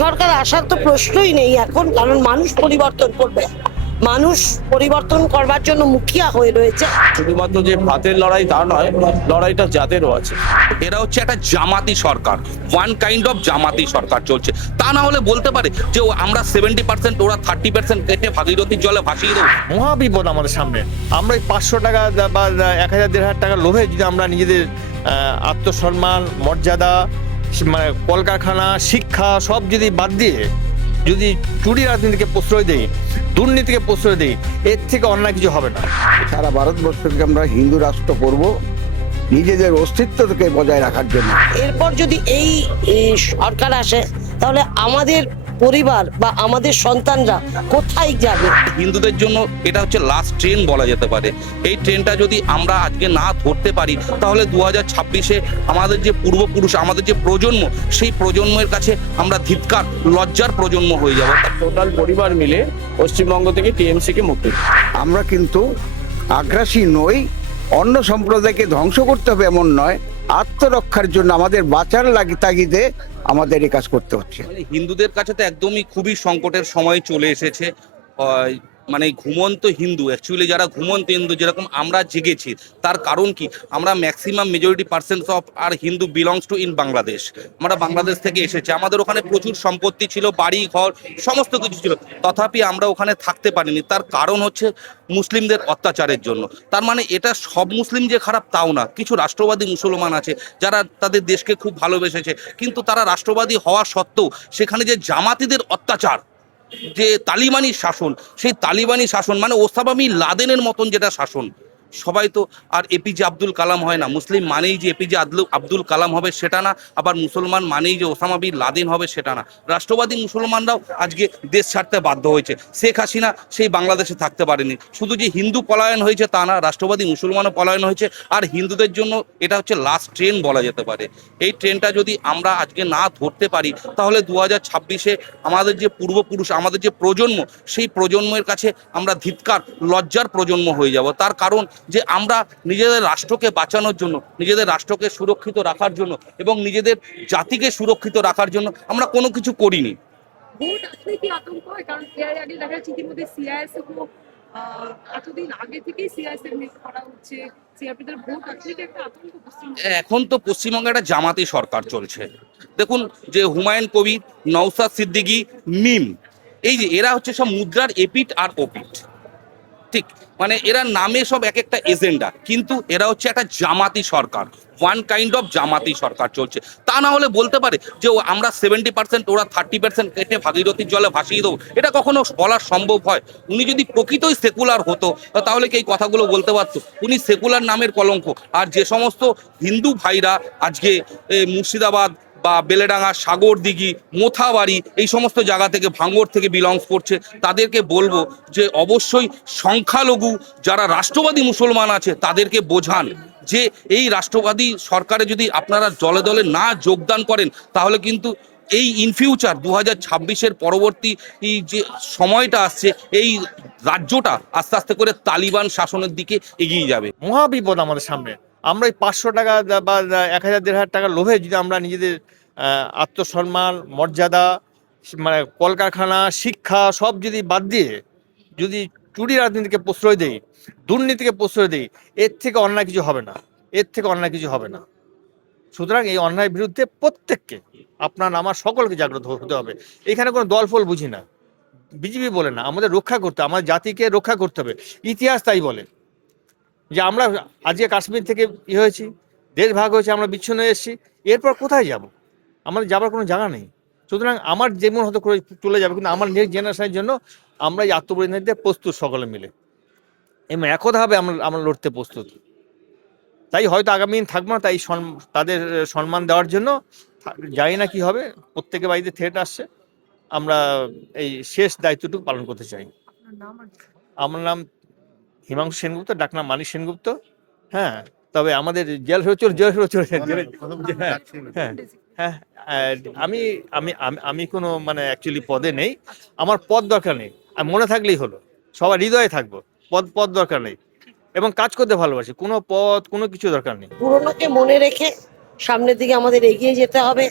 সরকার আসার তো প্রশ্নই নেই এখন, কারণ মানুষ পরিবর্তন করবে, মানুষ পরিবর্তন করবার জন্য মুখিয়া হয়ে রয়েছে। শুধুমাত্র যে ভাতের লড়াই তা নয়, লড়াইটা জাতেরও আছে। এরা হচ্ছে একটা জামাতি সরকার, ওয়ান কাইন্ড অফ জামাতি সরকার চলছে। তা না হলে বলতে পারে যে আমরা 70%, ওরা 30% কেটে ভাগীরথীর জলে ভাসিয়ে দেবো। মহা বিপদ আমাদের সামনে। আমরা এই 500 টাকা বা 1000 1500 টাকার লোভে যদি আমরা নিজেদের আত্মসম্মান, মর্যাদা, মানে কলকারখানা, শিক্ষা সব যদি বাদ দিয়ে যদি চুরি রাজনীতিকে প্রশ্রয় দেই, দুর্নীতিকে প্রশ্রয় দেই, এর থেকে অন্যায় কিছু হবে না। সারা ভারতবর্ষকে আমরা হিন্দু রাষ্ট্র করব নিজেদের অস্তিত্বকে বজায় রাখার জন্য। এরপর যদি এই সরকার আসে, তাহলে আমাদের পরিবার বা আমাদের সন্তানরা কোথায় যাবে? হিন্দুদের জন্য এটা হচ্ছে লাস্ট ট্রেন বলা যেতে পারে। এই ট্রেনটা যদি আমরা আজকে না ধরতে পারি, তাহলে 2026-এ আমাদের যে পূর্বপুরুষ, আমাদের যে প্রজন্ম, সেই প্রজন্মের কাছে আমরা ধিক্কার, লজ্জার প্রজন্ম হয়ে যাব। টোটাল পরিবার মিলে পশ্চিমবঙ্গ থেকে টিএমসি কে মুক্তি। আমরা কিন্তু আগ্রাসী নই, অন্য সম্প্রদায়কে ধ্বংস করতে হবে এমন নয়, আত্মরক্ষার জন্য আমাদের বাঁচার তাগিদে আমাদের এই কাজ করতে হচ্ছে। মানে হিন্দুদের কাছে তো একদমই খুবই সংকটের সময় চলে এসেছে। মানে ঘুমন্ত হিন্দু, অ্যাকচুয়ালি যারা ঘুমন্ত হিন্দু যেরকম আমরা জেগেছি, তার কারণ কি, আমরা maximum majority percents of our Hindu belongs to in Bangladesh. আমরা বাংলাদেশ থেকে এসেছি, আমাদের ওখানে প্রচুর সম্পত্তি ছিল, বাড়ি ঘর সমস্ত কিছু ছিল, তথাপি আমরা ওখানে থাকতে পারিনি। তার কারণ হচ্ছে মুসলিমদের অত্যাচারের জন্য। তার মানে এটা সব মুসলিম যে খারাপ তাও না, কিছু রাষ্ট্রবাদী মুসলমান আছে যারা তাদের দেশকে খুব ভালোবেসেছে, কিন্তু তারা রাষ্ট্রবাদী হওয়া সত্ত্বেও সেখানে যে জামাতিদের অত্যাচার, যে তালিবানি শাসন, সেই তালিবানি শাসন মানে ওসামা বিন লাদেনের মতন যেটা শাসন, সবাই তো আর এপিজে আব্দুল কালাম হয় না। মুসলিম মানেই যে এপিজে আব্দুল কালাম হবে সেটা না, আবার মুসলমান মানেই যে ওসামা বিন লাদেন হবে সেটা না। রাষ্ট্রবাদী মুসলমানরাও আজকে দেশ ছাড়তে বাধ্য হয়েছে। শেখ হাসিনা সেই বাংলাদেশে থাকতে পারেনি। শুধু যে হিন্দু পলায়ন হয়েছে তা না, রাষ্ট্রবাদী মুসলমানও পলায়ন হয়েছে। আর হিন্দুদের জন্য এটা হচ্ছে লাস্ট ট্রেন বলা যেতে পারে। এই ট্রেনটা যদি আমরা আজকে না ধরতে পারি, তাহলে 2026-এ আমাদের যে পূর্বপুরুষ, আমাদের যে প্রজন্ম, সেই প্রজন্মের কাছে আমরা ধিক্কার, লজ্জার প্রজন্ম হয়ে যাব। তার কারণ যে আমরা নিজেদের রাষ্ট্রকে বাঁচানোর জন্য, নিজেদের রাষ্ট্রকে সুরক্ষিত রাখার জন্য এবং নিজেদের জাতিকে সুরক্ষিত রাখার জন্য আমরা কোনো কিছু করিনি। ভোট আসলে কি আতঙ্ক হয়? কারণ এর আগে দেখা যাচ্ছে ইতিমধ্যে সিআইএসএফ এতদিন আগে থেকেই সিআইএসএফ নিয়োগ করা হচ্ছে, সিআরপিদের ভোট আসলে কি একটা আতঙ্ক পশ্চিমবঙ্গে? এখন তো পশ্চিমবঙ্গে একটা জামাতি সরকার চলছে। দেখুন যে হুমায়ুন কবির, নওশাদ সিদ্দিকী, মিম, এই যে এরা হচ্ছে সব মুদ্রার এপিট আর ওপিট। ঠিক, মানে এরা নামে সব এক একটা এজেন্ডা, কিন্তু এরা হচ্ছে একটা জামাতি সরকার, ওয়ান কাইন্ড অফ জামাতি সরকার চলছে। তা না হলে বলতে পারে যে আমরা 70%, ওরা 30% কেটে ভাগীরথীর জলে ভাসিয়ে দেবো, এটা কখনো বলা সম্ভব হয়? উনি যদি প্রকৃতই সেকুলার হতো, তাহলে কি এই কথাগুলো বলতে পারতো? উনি সেকুলার নামের কলঙ্ক। আর যে সমস্ত হিন্দু ভাইরা আজকে মুর্শিদাবাদ বা বেলেডাঙ্গা, সাগরদিঘি, মোথাবাড়ি এই সমস্ত জায়গা থেকে, ভাঙড় থেকে বিলংস করছে, তাদেরকে বলবো যে অবশ্যই সংখ্যালঘু যারা রাষ্ট্রবাদী মুসলমান আছে তাদেরকে বোঝান যে এই রাষ্ট্রবাদী সরকারে যদি আপনারা দলে দলে না যোগদান করেন, তাহলে কিন্তু এই ইন ফিউচার 2026-এর পরবর্তী এই যে সময়টা আসছে, এই রাজ্যটা আস্তে আস্তে করে তালিবান শাসনের দিকে এগিয়ে যাবে। মহা বিপদ আমাদের সামনে। আমরা এই 500 টাকা বা 1000 1500 টাকার লোভে যদি আমরা নিজেদের আত্মসম্মান, মর্যাদা, মানে কলকারখানা, শিক্ষা সব যদি বাদ দিয়ে যদি চুরি রাজনীতিকে প্রশ্রয় দেই, দুর্নীতিকে প্রশ্রয় দেই, এর থেকে অন্যায় কিছু হবে না, এর থেকে অন্যায় কিছু হবে না। সুতরাং এই অন্যায়ের বিরুদ্ধে প্রত্যেককে, আপনার আমার সকলকে জাগ্রত হতে হবে। এখানে কোনো দলফল বুঝি না, বিজেপি বলে না, আমাদের রক্ষা করতে, আমাদের জাতিকে রক্ষা করতে হবে। ইতিহাস তাই বলে যে আমরা আজকে কাশ্মীর থেকে হয়েছি, দেশ ভাগ হয়েছে, আমরা বিচ্ছিন্ন হয়ে এসেছি, এরপর কোথায় যাব? আমাদের যাবার কোনো জায়গা নেই। সুতরাং আমার যেমন হয়তো করে চলে যাবে, কিন্তু আমার নেক্সট জেনারেশনের জন্য আমরা এই আত্মবলিদান দিতে প্রস্তুত সকলে মিলে, এবং একতাভাবে আমরা লড়তে প্রস্তুত। তাই হয়তো আগামী দিন থাকবো না, তাই তাদের সম্মান দেওয়ার জন্য জানি না কি হবে, প্রত্যেকের বাড়িতে থ্রেট আসছে, আমরা এই শেষ দায়িত্বটুকু পালন করতে চাই। আমার নাম হিমাংশু সেনগুপ্ত, ডাকনাম মানিক সেনগুপ্ত। হ্যাঁ, তবে আমাদের জেল হ্যাঁ হ্যাঁ, আমি আমি আমি কোনো মানে অ্যাকচুয়ালি পদে নেই, আমার পদ দরকার নেই, আর মনে থাকলেই হলো, সবার হৃদয়ে থাকবো। পদ দরকার নেই, এবং কাজ করতে ভালোবাসি, কোনো পদ কোনো কিছু দরকার নেই। পুরোনোকে মনে রেখে সামনের দিকে আমাদের এগিয়ে যেতে হবে।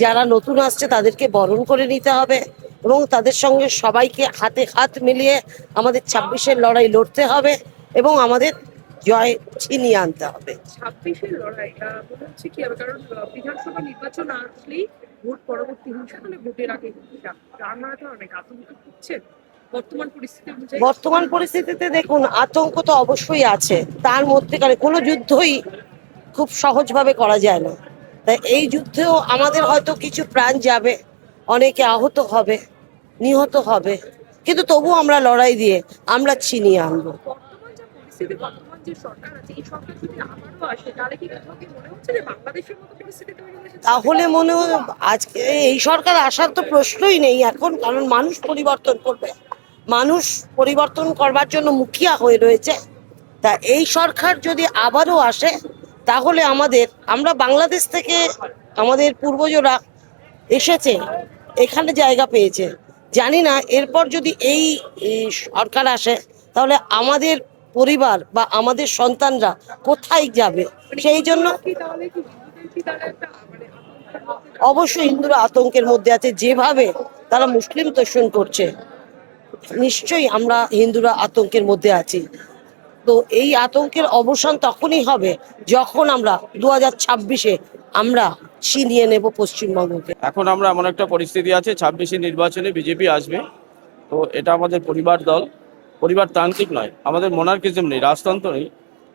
যারা নতুন আসছে তাদেরকে বরণ করে নিতে হবে এবং তাদের সঙ্গে সবাইকে হাতে হাত মিলিয়ে আমাদের 26-এর লড়াই লড়তে হবে এবং আমাদের জয় ছিনিয়ে আনতে হবে। 26-এর লড়াই মনে হচ্ছে কি হবে, কারণ বিধানসভা নির্বাচন আসলেই ভোট পরবর্তী হিংসা, মানে ভোটের আগে হিংসা, আপনারা তো অনেক আতঙ্ক করছেন বর্তমান পরিস্থিতি অনুযায়ী। বর্তমান পরিস্থিতিতে দেখুন, আতঙ্ক তো অবশ্যই আছে, তার মধ্যেখানে কোনো যুদ্ধই খুব সহজভাবে করা যায় না। তাই এই যুদ্ধেও আমাদের হয়তো কিছু প্রাণ যাবে, অনেকে আহত হবে, নিহত হবে, কিন্তু তবু আমরা লড়াই দিয়ে আমরা ছিনিয়ে আনবো। বর্তমান যে পরিস্থিতি, বর্তমান যে সরকার আছে, এই সরকার যদি আবারও আসে তাহলে কি কোথাও কি মনে হচ্ছে যে বাংলাদেশের মতো পরিস্থিতি তৈরি হয়েছে? তাহলে মনে হয় আজকে এই সরকার আসার তো প্রশ্নই নেই এখন, কারণ মানুষ পরিবর্তন করবে, মানুষ পরিবর্তন করবার জন্য মুখিয়া হয়ে রয়েছে। তা এই সরকার যদি আবারও আসে তাহলে আমরা বাংলাদেশ থেকে আমাদের পূর্বজরা এসেছে, এখানে জায়গা পেয়েছে। জানি না এরপর যদি এই সরকার আসে তাহলে আমাদের পরিবার বা আমাদের সন্তানরা কোথায় যাবে, সেই জন্য কি তাহলে কি হিন্দুদের কি তাহলে একটা মানে আতঙ্কের মধ্যে অবশ্যই হিন্দুরা আতঙ্কের মধ্যে আছে, যেভাবে তারা মুসলিম তোষণ করছে, নিশ্চয়ই আমরা হিন্দুরা আতঙ্কের মধ্যে আছি। তো এই আতঙ্কের অবসান তখনই হবে যখন আমরা 2026-এ আমরা ছিনিয়ে নেব পশ্চিমবঙ্গকে। এখন আমরা এমন একটা পরিস্থিতি আছে, 26-এর নির্বাচনে বিজেপি আসবে। তো এটা আমাদের পরিবার দল, পরিবারতান্ত্রিক নয়, আমাদের মোনার্কিজম নেই, রাজতন্ত্র নেই।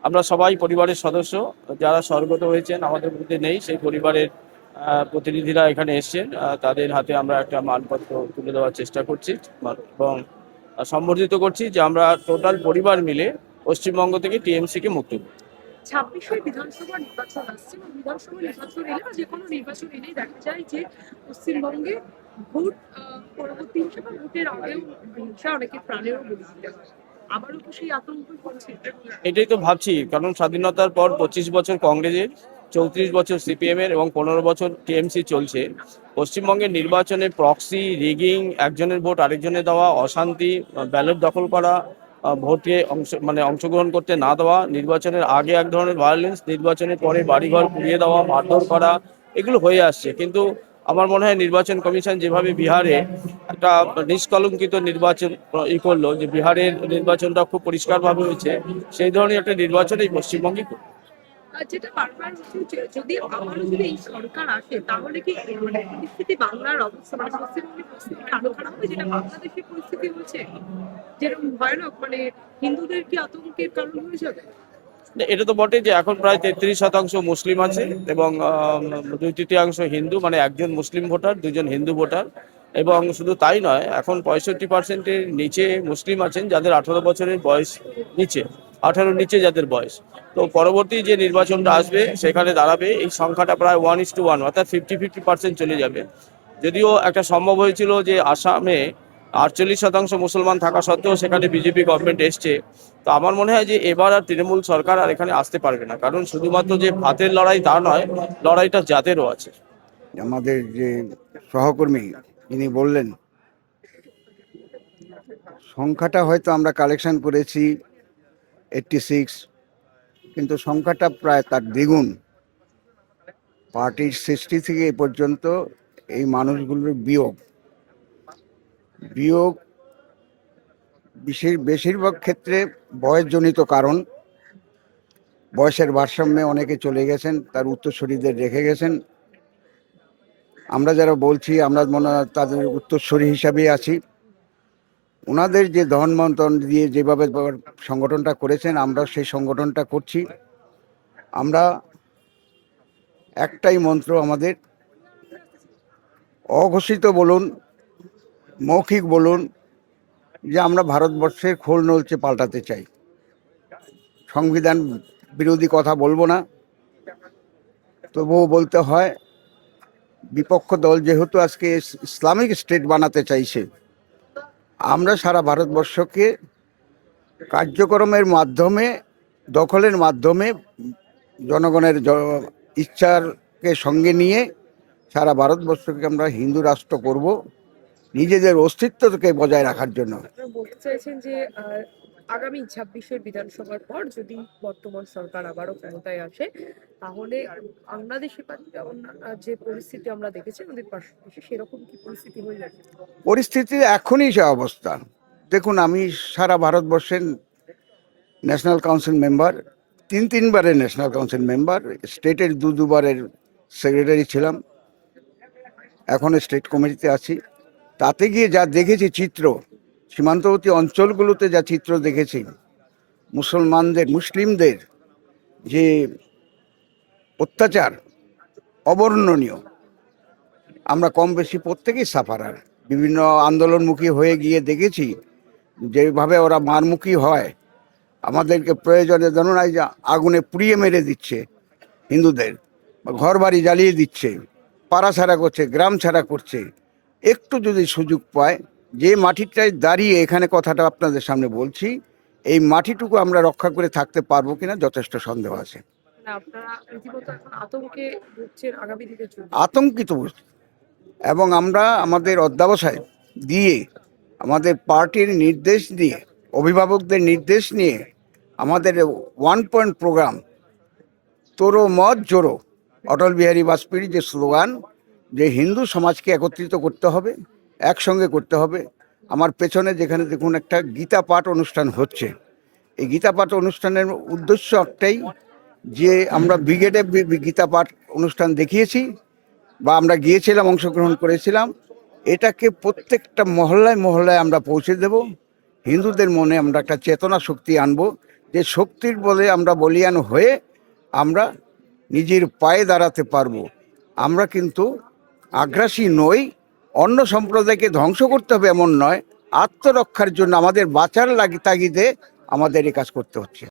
আমরা সবাই পরিবারের সদস্য। যারা স্বর্গত হয়েছেন আমাদের মধ্যে নেই, সেই পরিবারের প্রতিনিধিরা এখানে এসছেন। তাদের হাতে আমরা একটা মানপত্র তুলে দেওয়ার চেষ্টা করছি এবং সম্বর্ধিত করছি যে আমরা টোটাল পরিবার মিলে পশ্চিমবঙ্গ থেকে টিএমসিকে মুক্ত করব। 26-এ বিধানসভা নির্বাচন আসছে, এবং বিধানসভা নির্বাচন এলে বা যে কোনো নির্বাচন এলেই দেখা যায় যে পশ্চিমবঙ্গে ভোট পরবর্তী হিংসা বা ভোটের আগেও হিংসা, অনেকে প্রাণেরও বলি দিতে হয়। আবারও তো সেই আতঙ্ক করছে। এটাই তো ভাবছি, কারণ স্বাধীনতার পর 25 বছর কংগ্রেসের, 34 বছর সিপিএম এর এবং 15 বছর টিএমসি চলছে। পশ্চিমবঙ্গের নির্বাচনে প্রক্সি, রিগিং, একজনের ভোট আরেকজনে দেওয়া, অশান্তি, ব্যালট দখল করা, ভোটে অংশগ্রহণ করতে না দেওয়া, নির্বাচনের আগে এক ধরনের ভায়োলেন্স, নির্বাচনের পরে বাড়িঘর পুড়িয়ে দেওয়া, মারধর করা, এগুলো হয়ে আসছে। কিন্তু আমার মনে হয় নির্বাচন কমিশন যেভাবে বিহারে একটা নিষ্কলঙ্কিত নির্বাচন করলো, যে বিহারের নির্বাচনটা খুব পরিষ্কারভাবে হয়েছে, সেই ধরনের একটা নির্বাচন এই পশ্চিমবঙ্গে করবে। যেটা বারবার হচ্ছে, যদি আবারও যদি এই সরকার আসে তাহলে কি মানে পরিস্থিতি, বাংলার অবস্থা মানে পশ্চিমবঙ্গের পরিস্থিতি আরো খারাপ হবে, যেটা বাংলাদেশের পরিস্থিতি হচ্ছে যেরকম ভয়ানক, মানে হিন্দুদের কি আতঙ্কের কারণ হয়ে যাবে? এটা তো বটে যে এখন প্রায় 33% মুসলিম আছে এবং 2/3 হিন্দু, মানে একজন মুসলিম ভোটার, 2জন হিন্দু ভোটার। এবং শুধু তাই নয়, এখন 65%-এর নিচে মুসলিম আছেন যাদের 18 বছরের বয়স নিচে, 18 নিচে যাদের বয়স। তো পরবর্তী যে নির্বাচনটা আসবে সেখানে দাঁড়াবে এই সংখ্যাটা প্রায় 1:1, অর্থাৎ 50-50% চলে যাবে। যদিও একটা সম্ভব হয়েছিল যে আসামে 48% মুসলমান থাকা সত্ত্বেও সেখানে বিজেপি গভর্নমেন্ট এসছে। তো আমার মনে হয় যে এবার আর তৃণমূল সরকার আর এখানে আসতে পারবে না, কারণ শুধুমাত্র যে ভাতের লড়াই তা নয়, লড়াইটা জাতেরও আছে। আমাদের যে সহকর্মী যিনি বললেন, সংখ্যাটা হয়তো আমরা কালেকশন করেছি 86, কিন্তু সংখ্যাটা প্রায় তার দ্বিগুণ। পার্টির সৃষ্টি থেকে এ পর্যন্ত এই মানুষগুলোর বিয়োগ বেশিরভাগ ক্ষেত্রে বয়সজনিত কারণ। বয়সের ভারসাম্যে অনেকে চলে গেছেন, তার উত্তরসূরিদের রেখে গেছেন। আমরা যারা বলছি আমরা মনে হয় তাদের উত্তরসূরি হিসাবেই আছি। ওনাদের যে ধন মন্ত্রণ দিয়ে যেভাবে সংগঠনটা করেছেন, আমরা সেই সংগঠনটা করছি। আমরা একটাই মন্ত্র আমাদের, অঘোষিত বলুন, মৌখিক বলুন, যে আমরা ভারতবর্ষের খোল নলচে পাল্টাতে চাই। সংবিধান বিরোধী কথা বলবো না, তবুও বলতে হয় বিপক্ষ দল যেহেতু আজকে ইসলামিক স্টেট বানাতে চাইছে, আমরা সারা ভারতবর্ষকে কার্যক্রমের মাধ্যমে, দখলের মাধ্যমে, জনগণের ইচ্ছাকে সঙ্গে নিয়ে সারা ভারতবর্ষকে আমরা হিন্দু রাষ্ট্র করব, নিজেদের অস্তিত্বকে বজায় রাখার জন্য। আপনারা বলতে চাইছেন যে আগামী 26-এর বিধানসভার পর যদি বর্তমান সরকার আবারও ক্ষমতায় আসে, তাহলে বাংলাদেশে বা যে পরিস্থিতি আমরা দেখেছি আমাদের পাশাপাশি, সেরকম কি পরিস্থিতি হয়ে যাবে? পরিস্থিতি এখনই সে অবস্থা। দেখুন, আমি সারা ভারতবর্ষের ন্যাশনাল কাউন্সিল মেম্বার, তিনবারের ন্যাশনাল কাউন্সিল মেম্বার, স্টেটের দুবারের সেক্রেটারি ছিলাম, এখন স্টেট কমিটিতে আছি। তাতে গিয়ে যা দেখেছি চিত্র, সীমান্তবর্তী অঞ্চলগুলোতে যা চিত্র দেখেছি, মুসলিমদের যে অত্যাচার অবর্ণনীয়। আমরা কম বেশি প্রত্যেকেই সাফারার। বিভিন্ন আন্দোলনমুখী হয়ে গিয়ে দেখেছি যেভাবে ওরা মারমুখী হয়। আমাদেরকে প্রয়োজনে ধরুন এই যে আগুনে পুড়িয়ে মেরে দিচ্ছে হিন্দুদের, ঘর বাড়ি জ্বালিয়ে দিচ্ছে, পাড়া ছাড়া করছে, গ্রাম ছাড়া করছে। একটু যদি সুযোগ পায়, যে মাটিটায় দাঁড়িয়ে এখানে কথাটা আপনাদের সামনে বলছি, এই মাটিটুকু আমরা রক্ষা করে থাকতে পারবো কিনা যথেষ্ট সন্দেহ আছে। মানে আপনারা রীতিমতো এখন আতঙ্কে ভুগছেন আগামী দিনের জন্য? আতঙ্কিত এবং আমরা আমাদের অধ্যবসায় দিয়ে, আমাদের পার্টির নির্দেশ দিয়ে, অভিভাবকদের নির্দেশ নিয়ে আমাদের 1 পয়েন্ট প্রোগ্রাম তোরো মত জোরো, অটল বিহারী বাজপেয়ীর যে স্লোগান, যে হিন্দু সমাজকে একত্রিত করতে হবে, একসঙ্গে করতে হবে। আমার পেছনে যেখানে দেখুন একটা গীতা পাঠ অনুষ্ঠান হচ্ছে, এই গীতা পাঠ অনুষ্ঠানের উদ্দেশ্য একটাই, যে আমরা ব্রিগেডে গীতা পাঠ অনুষ্ঠান দেখিয়েছি বা আমরা গিয়েছিলাম, অংশগ্রহণ করেছিলাম। এটাকে প্রত্যেকটা মহল্লায় মহল্লায় আমরা পৌঁছে দেব। হিন্দুদের মনে আমরা একটা চেতনা শক্তি আনবো, যে শক্তির বলে আমরা বলিয়ান হয়ে আমরা নিজের পায়ে দাঁড়াতে পারবো। আমরা কিন্তু আগ্রাসী নই, অন্য সম্প্রদায়কে ধ্বংস করতে হবে এমন নয়, আত্মরক্ষার জন্য আমাদের বাঁচার তাগিদে আমাদের এই কাজ করতে হচ্ছে।